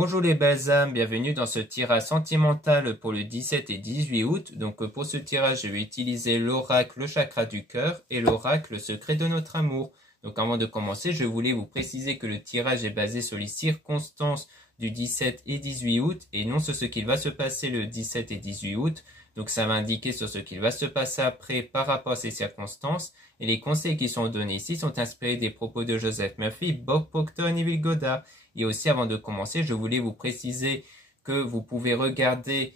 Bonjour les belles âmes, bienvenue dans ce tirage sentimental pour le 17 et 18 août. Donc pour ce tirage, je vais utiliser l'oracle, le chakra du cœur et l'oracle, le secret de notre amour. Donc avant de commencer, je voulais vous préciser que le tirage est basé sur les circonstances du 17 et 18 août et non sur ce qu'il va se passer le 17 et 18 août. Donc ça va indiquer sur ce qu'il va se passer après par rapport à ces circonstances. Et les conseils qui sont donnés ici sont inspirés des propos de Joseph Murphy, Bob Proctor et Neville Goddard. Et aussi, avant de commencer, je voulais vous préciser que vous pouvez regarder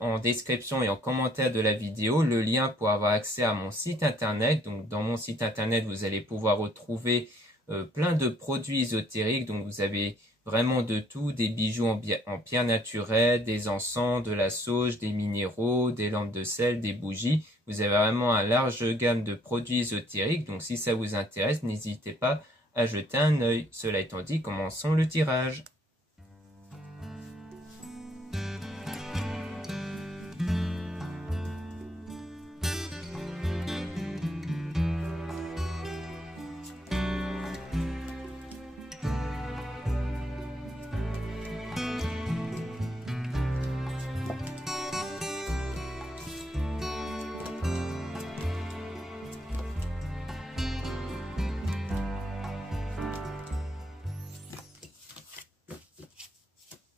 en description et en commentaire de la vidéo le lien pour avoir accès à mon site internet. Donc, dans mon site internet, vous allez pouvoir retrouver plein de produits ésotériques. Donc, vous avez vraiment de tout, des bijoux en pierre naturelle, des encens, de la sauge, des minéraux, des lampes de sel, des bougies. Vous avez vraiment un large gamme de produits ésotériques. Donc, si ça vous intéresse, n'hésitez pas à jeter un œil. Cela étant dit, commençons le tirage.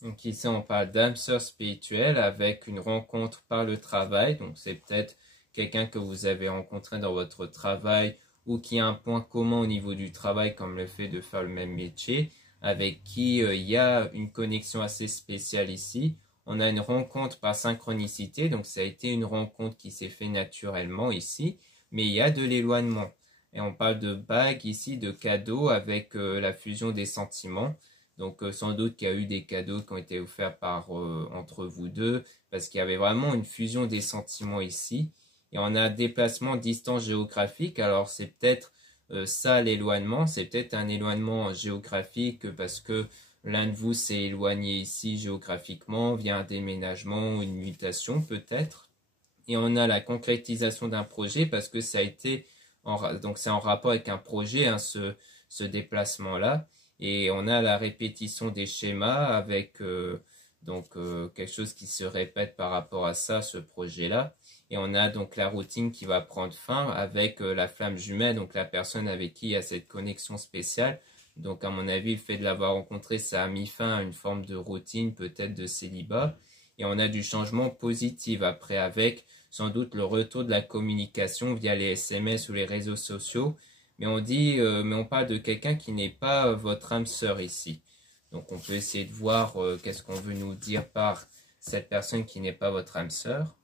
Donc ici, on parle d'âme sœur spirituelle avec une rencontre par le travail. Donc c'est peut-être quelqu'un que vous avez rencontré dans votre travail ou qui a un point commun au niveau du travail comme le fait de faire le même métier, avec qui il y a une connexion assez spéciale ici. On a une rencontre par synchronicité, donc ça a été une rencontre qui s'est fait naturellement ici, mais il y a de l'éloignement. Et on parle de bagues ici, de cadeaux avec la fusion des sentiments. Donc sans doute qu'il y a eu des cadeaux qui ont été offerts entre vous deux, parce qu'il y avait vraiment une fusion des sentiments ici. Et on a déplacement distance géographique, alors c'est peut-être ça l'éloignement, c'est peut-être un éloignement géographique parce que l'un de vous s'est éloigné ici géographiquement via un déménagement ou une mutation peut-être. Et on a la concrétisation d'un projet parce que ça a été, donc c'est en rapport avec un projet, hein, ce déplacement-là. Et on a la répétition des schémas avec quelque chose qui se répète par rapport à ça, ce projet-là. Et on a donc la routine qui va prendre fin avec la flamme jumelle, donc la personne avec qui il y a cette connexion spéciale. Donc à mon avis, le fait de l'avoir rencontré, ça a mis fin à une forme de routine, peut-être de célibat. Et on a du changement positif après avec sans doute le retour de la communication via les SMS ou les réseaux sociaux. Mais on parle de quelqu'un qui n'est pas votre âme sœur ici. Donc on peut essayer de voir qu'est-ce qu'on veut nous dire par cette personne qui n'est pas votre âme sœur.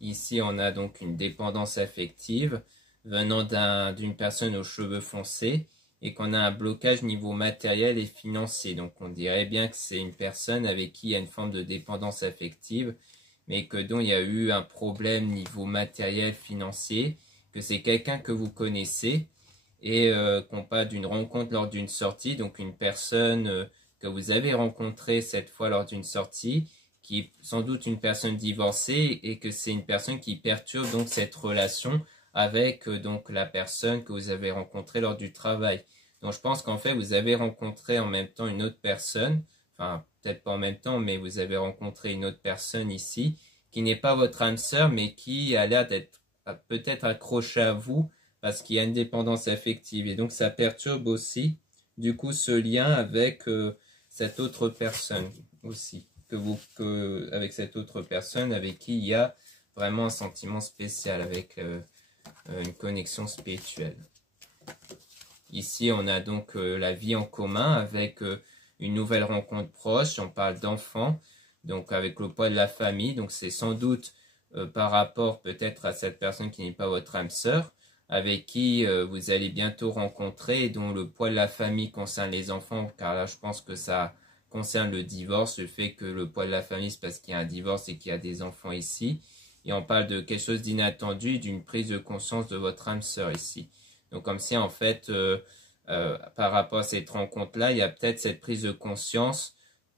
Ici, on a donc une dépendance affective venant d'une personne aux cheveux foncés et qu'on a un blocage niveau matériel et financier. Donc on dirait bien que c'est une personne avec qui il y a une forme de dépendance affective, mais que dont il y a eu un problème niveau matériel financier, que c'est quelqu'un que vous connaissez et qu'on parle d'une rencontre lors d'une sortie, donc une personne que vous avez rencontrée cette fois lors d'une sortie, qui est sans doute une personne divorcée et que c'est une personne qui perturbe donc cette relation avec donc la personne que vous avez rencontrée lors du travail. Donc je pense qu'en fait vous avez rencontré en même temps une autre personne, enfin peut-être pas en même temps, mais vous avez rencontré une autre personne ici qui n'est pas votre âme sœur, mais qui a l'air d'être peut-être accrochée à vous parce qu'il y a une dépendance affective et donc ça perturbe aussi du coup ce lien avec cette autre personne aussi, avec cette autre personne avec qui il y a vraiment un sentiment spécial avec une connexion spirituelle. Ici, on a donc la vie en commun avec une nouvelle rencontre proche. On parle d'enfants, donc avec le poids de la famille. Donc, c'est sans doute par rapport peut-être à cette personne qui n'est pas votre âme sœur, avec qui vous allez bientôt rencontrer, et dont le poids de la famille concerne les enfants, car là, je pense que ça concerne le divorce, le fait que le poids de la famille, c'est parce qu'il y a un divorce et qu'il y a des enfants ici. Et on parle de quelque chose d'inattendu, d'une prise de conscience de votre âme sœur ici. Donc comme si en fait, par rapport à cette rencontre-là, il y a peut-être cette prise de conscience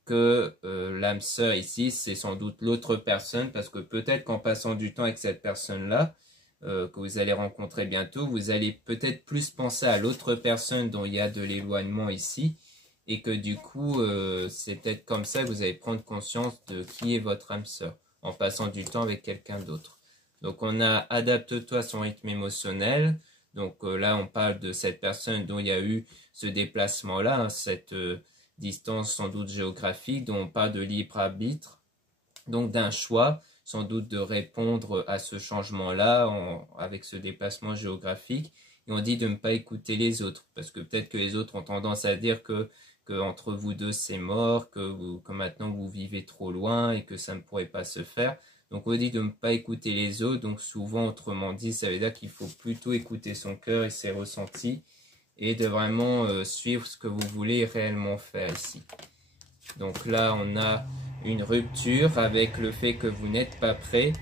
que l'âme sœur ici, c'est sans doute l'autre personne, parce que peut-être qu'en passant du temps avec cette personne-là, que vous allez rencontrer bientôt, vous allez peut-être plus penser à l'autre personne dont il y a de l'éloignement ici, et que du coup, c'est peut-être comme ça que vous allez prendre conscience de qui est votre âme sœur, en passant du temps avec quelqu'un d'autre. Donc on a adapte-toi à son rythme émotionnel. Donc là, on parle de cette personne dont il y a eu ce déplacement-là, hein, cette distance sans doute géographique, dont on parle de libre arbitre, donc d'un choix, sans doute de répondre à ce changement-là avec ce déplacement géographique. Et on dit de ne pas écouter les autres, parce que peut-être que les autres ont tendance à dire que entre vous deux c'est mort, que maintenant vous vivez trop loin et que ça ne pourrait pas se faire. Donc on dit de ne pas écouter les autres, donc souvent autrement dit ça veut dire qu'il faut plutôt écouter son cœur et ses ressentis et de vraiment suivre ce que vous voulez réellement faire ici. Donc là on a une rupture avec le fait que vous n'êtes pas prêt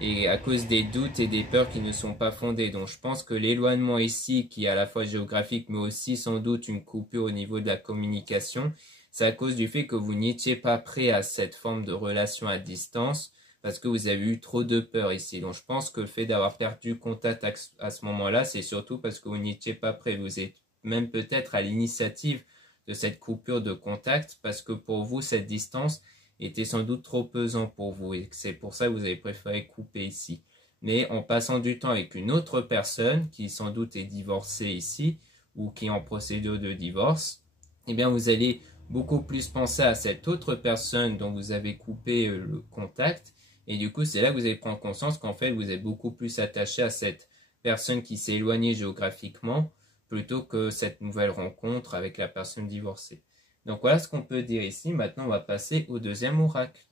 et à cause des doutes et des peurs qui ne sont pas fondées. Donc je pense que l'éloignement ici qui est à la fois géographique mais aussi sans doute une coupure au niveau de la communication, c'est à cause du fait que vous n'étiez pas prêt à cette forme de relation à distance, parce que vous avez eu trop de peur ici. Donc je pense que le fait d'avoir perdu contact à ce moment-là, c'est surtout parce que vous n'étiez pas prêt. Vous êtes même peut-être à l'initiative de cette coupure de contact, parce que pour vous, cette distance était sans doute trop pesant pour vous. Et c'est pour ça que vous avez préféré couper ici. Mais en passant du temps avec une autre personne, qui sans doute est divorcée ici, ou qui est en procédure de divorce, eh bien vous allez beaucoup plus penser à cette autre personne dont vous avez coupé le contact. Et du coup, c'est là que vous allez prendre conscience qu'en fait, vous êtes beaucoup plus attaché à cette personne qui s'est éloignée géographiquement plutôt que cette nouvelle rencontre avec la personne divorcée. Donc voilà ce qu'on peut dire ici. Maintenant, on va passer au deuxième oracle.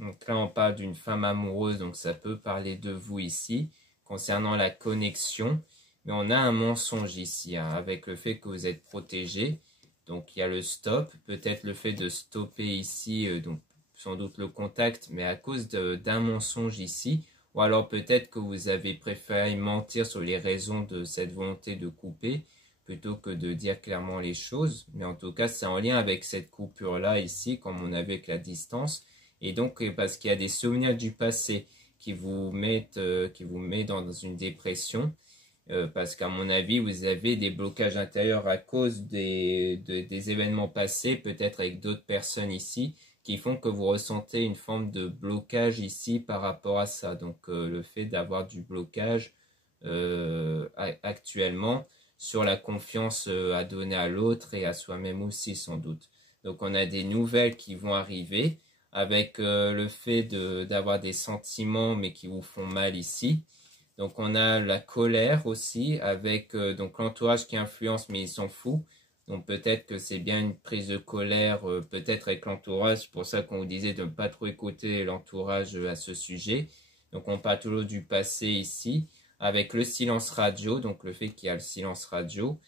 Donc là, on parle d'une femme amoureuse, donc ça peut parler de vous ici, concernant la connexion. Mais on a un mensonge ici, hein, avec le fait que vous êtes protégé. Donc il y a le stop, peut-être le fait de stopper ici, donc sans doute le contact, mais à cause d'un mensonge ici. Ou alors peut-être que vous avez préféré mentir sur les raisons de cette volonté de couper, plutôt que de dire clairement les choses. Mais en tout cas, c'est en lien avec cette coupure-là ici, comme on avait avec la distance. Et donc, parce qu'il y a des souvenirs du passé qui vous mettent dans une dépression, parce qu'à mon avis, vous avez des blocages intérieurs à cause des événements passés, peut-être avec d'autres personnes ici, qui font que vous ressentez une forme de blocage ici par rapport à ça. Donc, le fait d'avoir du blocage actuellement sur la confiance à donner à l'autre et à soi-même aussi, sans doute. Donc, on a des nouvelles qui vont arriver, avec le fait d'avoir des sentiments mais qui vous font mal ici. Donc on a la colère aussi avec donc l'entourage qui influence mais il s'en fout. Donc peut-être que c'est bien une prise de colère, peut-être avec l'entourage, c'est pour ça qu'on vous disait de ne pas trop écouter l'entourage à ce sujet. Donc on parle toujours du passé ici, avec le silence radio, donc le fait qu'il y a le silence radio,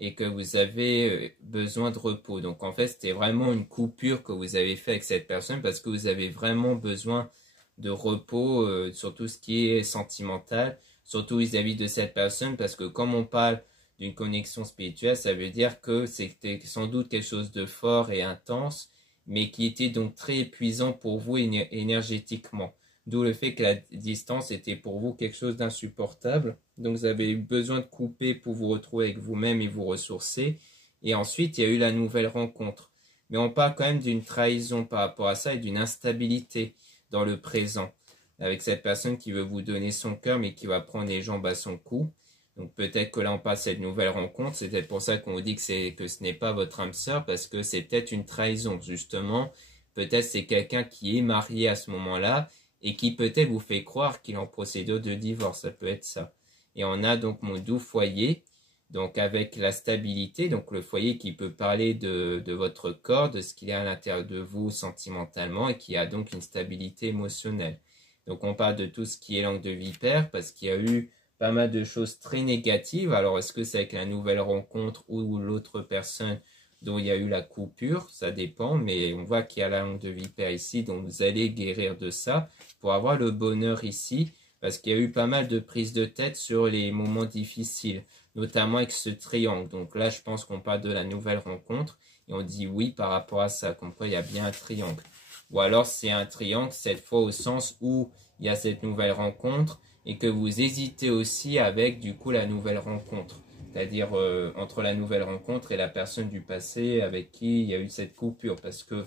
et que vous avez besoin de repos. Donc en fait, c'était vraiment une coupure que vous avez fait avec cette personne parce que vous avez vraiment besoin de repos sur tout ce qui est sentimental, surtout vis-à-vis de cette personne, parce que comme on parle d'une connexion spirituelle, ça veut dire que c'était sans doute quelque chose de fort et intense, mais qui était donc très épuisant pour vous énergétiquement. D'où le fait que la distance était pour vous quelque chose d'insupportable. Donc vous avez eu besoin de couper pour vous retrouver avec vous-même et vous ressourcer. Et ensuite, il y a eu la nouvelle rencontre. mais on parle quand même d'une trahison par rapport à ça et d'une instabilité dans le présent, avec cette personne qui veut vous donner son cœur, mais qui va prendre les jambes à son cou. Donc peut-être que là on passe cette nouvelle rencontre, c'est peut-être pour ça qu'on vous dit que ce n'est pas votre âme sœur, parce que c'est peut-être une trahison, justement. Peut-être c'est quelqu'un qui est marié à ce moment-là, et qui peut-être vous fait croire qu'il est en procédure de divorce, ça peut être ça. Et on a donc mon doux foyer, donc avec la stabilité, donc le foyer qui peut parler de votre corps, de ce qu'il y a à l'intérieur de vous sentimentalement, et qui a donc une stabilité émotionnelle. Donc on parle de tout ce qui est langue de vipère, parce qu'il y a eu pas mal de choses très négatives. Alors, est-ce que c'est avec la nouvelle rencontre ou l'autre personne dont il y a eu la coupure? Ça dépend, mais on voit qu'il y a la langue de vipère ici, donc vous allez guérir de ça pour avoir le bonheur ici, parce qu'il y a eu pas mal de prises de tête sur les moments difficiles, notamment avec ce triangle. Donc là, je pense qu'on parle de la nouvelle rencontre, et on dit oui par rapport à ça, comme quoi il y a bien un triangle. Ou alors, c'est un triangle, cette fois au sens où il y a cette nouvelle rencontre, et que vous hésitez aussi avec du coup la nouvelle rencontre, c'est-à-dire entre la nouvelle rencontre et la personne du passé avec qui il y a eu cette coupure, parce que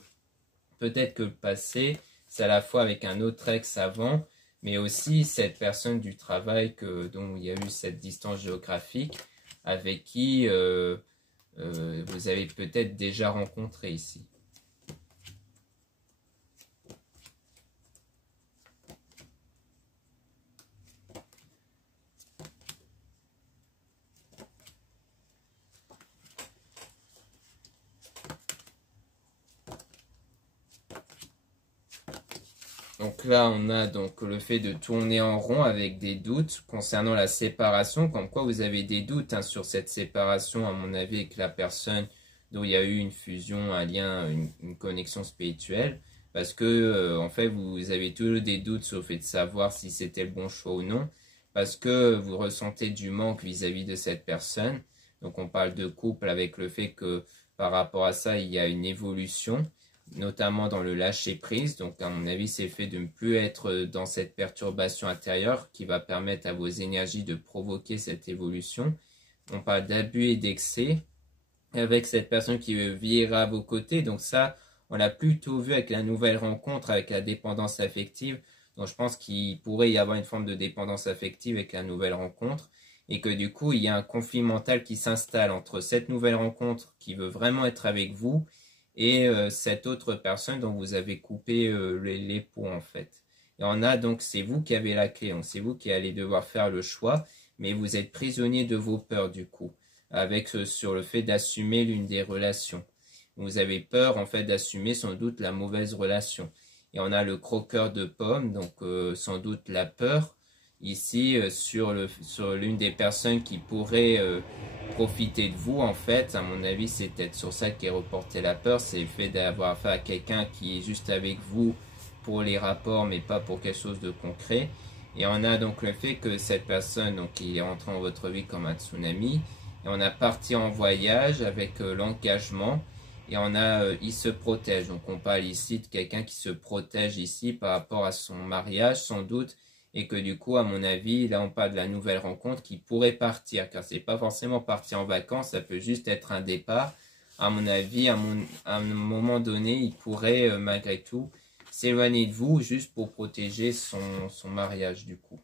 peut-être que le passé, c'est à la fois avec un autre ex avant, mais aussi cette personne du travail dont il y a eu cette distance géographique, avec qui vous avez peut-être déjà rencontré ici. Donc là, on a donc le fait de tourner en rond avec des doutes concernant la séparation, comme quoi vous avez des doutes sur cette séparation, à mon avis, avec la personne dont il y a eu une fusion, un lien, une connexion spirituelle, parce que en fait, vous avez toujours des doutes sur le fait de savoir si c'était le bon choix ou non, parce que vous ressentez du manque vis-à-vis de cette personne. Donc on parle de couple avec le fait que par rapport à ça, il y a une évolution, notamment dans le lâcher prise. Donc à mon avis, c'est le fait de ne plus être dans cette perturbation intérieure qui va permettre à vos énergies de provoquer cette évolution. On parle d'abus et d'excès avec cette personne qui veut vivre à vos côtés. Donc ça, on l'a plutôt vu avec la nouvelle rencontre, avec la dépendance affective. Donc je pense qu'il pourrait y avoir une forme de dépendance affective avec la nouvelle rencontre, et que du coup, il y a un conflit mental qui s'installe entre cette nouvelle rencontre qui veut vraiment être avec vous et cette autre personne dont vous avez coupé les pots en fait. Et on a donc, c'est vous qui avez la clé, donc c'est vous qui allez devoir faire le choix, mais vous êtes prisonnier de vos peurs du coup, avec sur le fait d'assumer l'une des relations. Vous avez peur en fait d'assumer sans doute la mauvaise relation. Et on a le croqueur de pommes, donc sans doute la peur ici sur l'une des personnes qui pourrait profiter de vous. En fait, à mon avis, c'est peut-être sur ça qu'est reporté la peur, c'est le fait d'avoir affaire à quelqu'un qui est juste avec vous pour les rapports, mais pas pour quelque chose de concret. Et on a donc le fait que cette personne, donc, qui est rentrée dans votre vie comme un tsunami, et on a parti en voyage avec l'engagement, et on a, il se protège. Donc on parle ici de quelqu'un qui se protège ici par rapport à son mariage, sans doute, et que du coup, à mon avis, là on parle de la nouvelle rencontre qui pourrait partir, car c'est pas forcément partir en vacances, ça peut juste être un départ. À mon avis, à un moment donné, il pourrait malgré tout s'éloigner de vous juste pour protéger son mariage du coup.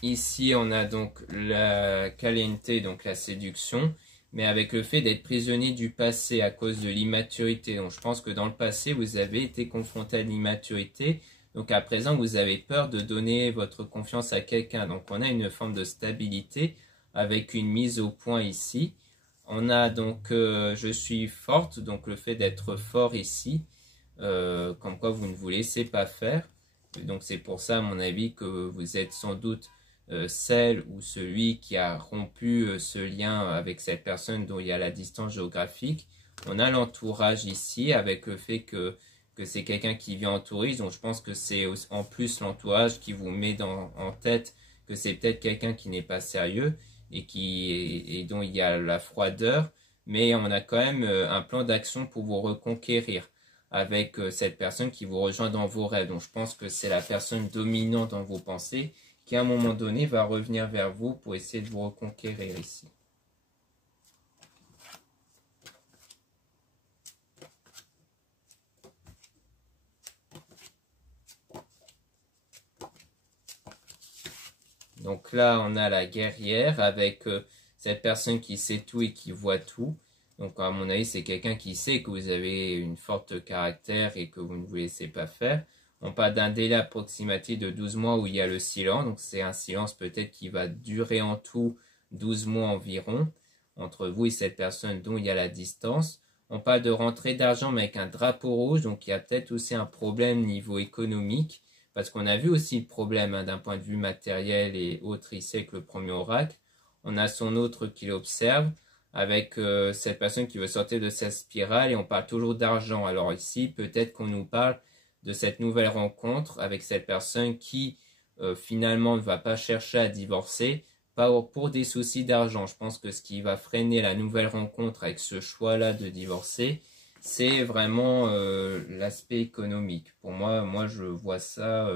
Ici, on a donc la caliente, donc la séduction, mais avec le fait d'être prisonnier du passé à cause de l'immaturité. Donc, je pense que dans le passé, vous avez été confronté à l'immaturité. Donc, à présent, vous avez peur de donner votre confiance à quelqu'un. Donc, on a une forme de stabilité avec une mise au point ici. On a donc je suis forte, donc le fait d'être fort ici, comme quoi vous ne vous laissez pas faire. Donc, c'est pour ça, à mon avis, que vous êtes sans doute celle ou celui qui a rompu ce lien avec cette personne dont il y a la distance géographique. On a l'entourage ici avec le fait que que c'est quelqu'un qui vient en tourisme. Donc je pense que c'est en plus l'entourage qui vous met en tête que c'est peut-être quelqu'un qui n'est pas sérieux et dont il y a la froideur. Mais on a quand même un plan d'action pour vous reconquérir avec cette personne qui vous rejoint dans vos rêves. Donc je pense que c'est la personne dominante dans vos pensées qui à un moment donné va revenir vers vous pour essayer de vous reconquérir ici. Donc là, on a la guerrière avec cette personne qui sait tout et qui voit tout. Donc à mon avis, c'est quelqu'un qui sait que vous avez une forte caractère et que vous ne vous laissez pas faire. On parle d'un délai approximatif de 12 mois où il y a le silence. Donc c'est un silence peut-être qui va durer en tout 12 mois environ entre vous et cette personne dont il y a la distance. On parle de rentrée d'argent mais avec un drapeau rouge. Donc il y a peut-être aussi un problème niveau économique. Parce qu'on a vu aussi le problème d'un point de vue matériel et autre ici avec le premier oracle. On a son autre qui l'observe avec cette personne qui veut sortir de cette spirale et on parle toujours d'argent. Alors ici, peut-être qu'on nous parle de cette nouvelle rencontre avec cette personne qui finalement ne va pas chercher à divorcer pour des soucis d'argent. Je pense que ce qui va freiner la nouvelle rencontre avec ce choix-là de divorcer, c'est vraiment l'aspect économique. Pour moi je vois ça,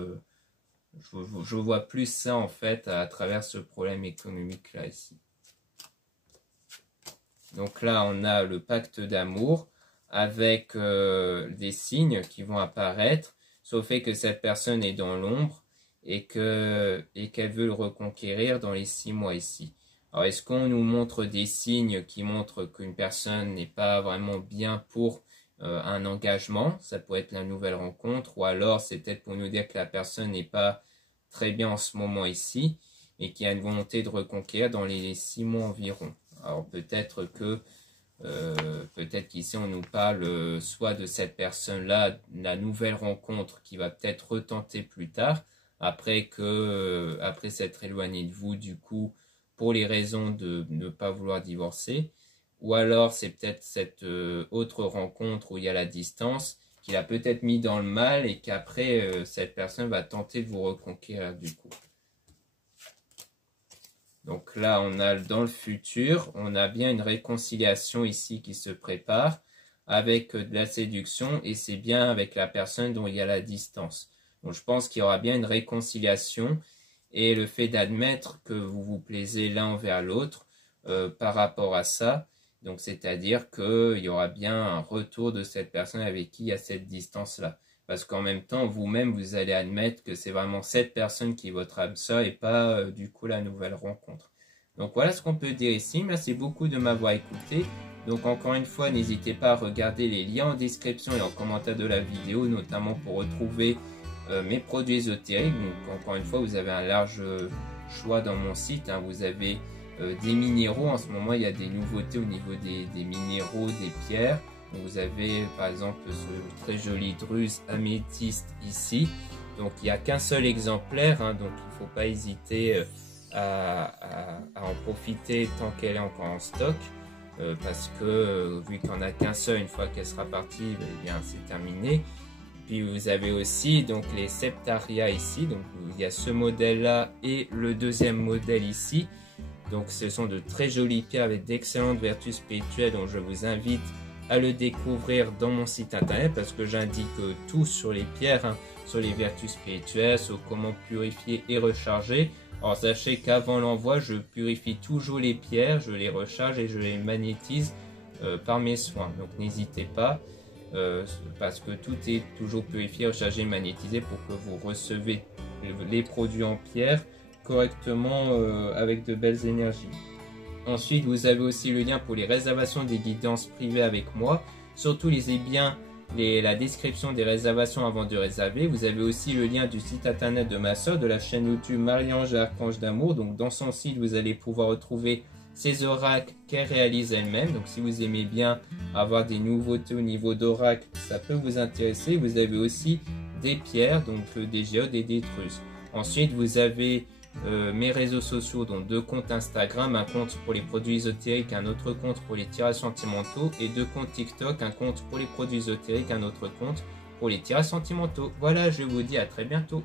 je vois plus ça en fait à travers ce problème économique là ici. Donc là on a le pacte d'amour avec des signes qui vont apparaître, sauf fait que cette personne est dans l'ombre et qu'elle veut le reconquérir dans les 6 mois ici. Alors, est-ce qu'on nous montre des signes qui montrent qu'une personne n'est pas vraiment bien pour un engagement? Ça pourrait être la nouvelle rencontre. Ou alors, c'est peut-être pour nous dire que la personne n'est pas très bien en ce moment ici et qu'il y a une volonté de reconquérir dans les 6 mois environ. Alors, peut-être qu'ici, on nous parle soit de cette personne-là, la nouvelle rencontre qui va peut-être retenter plus tard, après s'être éloigné de vous, du coup, pour les raisons de ne pas vouloir divorcer, ou alors c'est peut-être cette autre rencontre où il y a la distance qui l'a peut-être mis dans le mal et qu'après cette personne va tenter de vous reconquérir du coup. Donc là on a dans le futur, on a bien une réconciliation ici qui se prépare avec de la séduction et c'est bien avec la personne dont il y a la distance. Donc je pense qu'il y aura bien une réconciliation. Et le fait d'admettre que vous vous plaisez l'un envers l'autre par rapport à ça, donc c'est-à-dire qu'il y aura bien un retour de cette personne avec qui il y a cette distance-là. Parce qu'en même temps, vous-même, vous allez admettre que c'est vraiment cette personne qui est votre âme sœur et pas du coup la nouvelle rencontre. Donc voilà ce qu'on peut dire ici. Merci beaucoup de m'avoir écouté. Donc encore une fois, n'hésitez pas à regarder les liens en description et en commentaire de la vidéo, notamment pour retrouver mes produits ésotériques. Donc encore une fois, vous avez un large choix dans mon site, hein. Vous avez des minéraux. En ce moment, il y a des nouveautés au niveau des minéraux, des pierres. Donc, vous avez par exemple ce très joli druse améthyste ici. Donc il n'y a qu'un seul exemplaire, hein, donc il ne faut pas hésiter à en profiter tant qu'elle est encore en stock. Parce que vu qu'il n'y en a qu'un seul, une fois qu'elle sera partie, eh bien c'est terminé. Puis vous avez aussi donc les Septaria ici, donc il y a ce modèle là et le deuxième modèle ici. Donc ce sont de très jolies pierres avec d'excellentes vertus spirituelles, donc je vous invite à le découvrir dans mon site internet parce que j'indique tout sur les pierres, hein, sur les vertus spirituelles, sur comment purifier et recharger. Alors sachez qu'avant l'envoi, je purifie toujours les pierres, je les recharge et je les magnétise par mes soins. Donc n'hésitez pas. Parce que tout est toujours purifié, rechargé, magnétisé pour que vous recevez les produits en pierre correctement avec de belles énergies. Ensuite, vous avez aussi le lien pour les réservations des guidances privées avec moi. Surtout, lisez bien la description des réservations avant de réserver. Vous avez aussi le lien du site internet de ma soeur, de la chaîne YouTube Marie-Ange et Archange d'Amour. Donc dans son site, vous allez pouvoir retrouver ces oracles qu'elle réalise elle-même. Donc si vous aimez bien avoir des nouveautés au niveau d'oracle, ça peut vous intéresser. Vous avez aussi des pierres, donc des géodes et des trusses. Ensuite vous avez mes réseaux sociaux, donc 2 comptes Instagram, un compte pour les produits ésotériques, un autre compte pour les tirages sentimentaux et 2 comptes TikTok, un compte pour les produits ésotériques, un autre compte pour les tirages sentimentaux. Voilà, je vous dis à très bientôt.